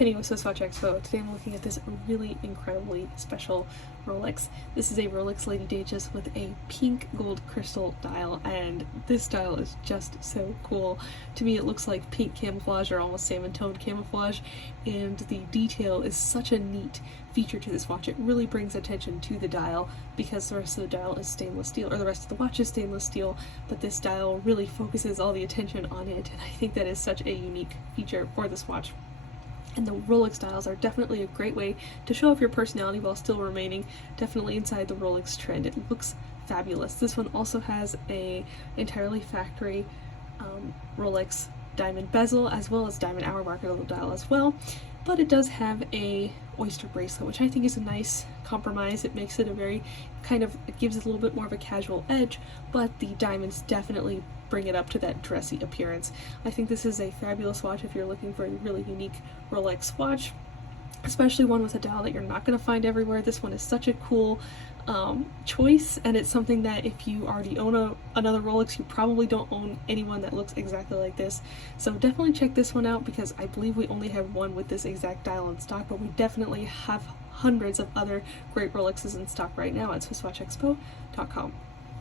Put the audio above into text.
Penny with SwissWatchExpo. Today I'm looking at this really incredibly special Rolex. This is a Rolex Lady Datejust with a pink gold crystal dial, and this dial is just so cool. To me it looks like pink camouflage or almost salmon toned camouflage, and the detail is such a neat feature to this watch. It really brings attention to the dial because the rest of the dial is stainless steel, or the rest of the watch is stainless steel, but this dial really focuses all the attention on it, and I think that is such a unique feature for this watch. And the Rolex dials are definitely a great way to show off your personality while still remaining definitely inside the Rolex trend. It looks fabulous. This one also has a entirely factory Rolex diamond bezel, as well as diamond hour marker on the dial as well, but it does have a oyster bracelet, which I think is a nice compromise. It makes it a very it gives it a little bit more of a casual edge, but the diamonds definitely bring it up to that dressy appearance. I think this is a fabulous watch if you're looking for a really unique Rolex watch, especially one with a dial that you're not going to find everywhere. This one is such a cool choice, and it's something that if you already own another Rolex, you probably don't own anyone that looks exactly like this. So definitely check this one out, because I believe we only have one with this exact dial in stock, but we definitely have hundreds of other great Rolexes in stock right now at SwissWatchExpo.com.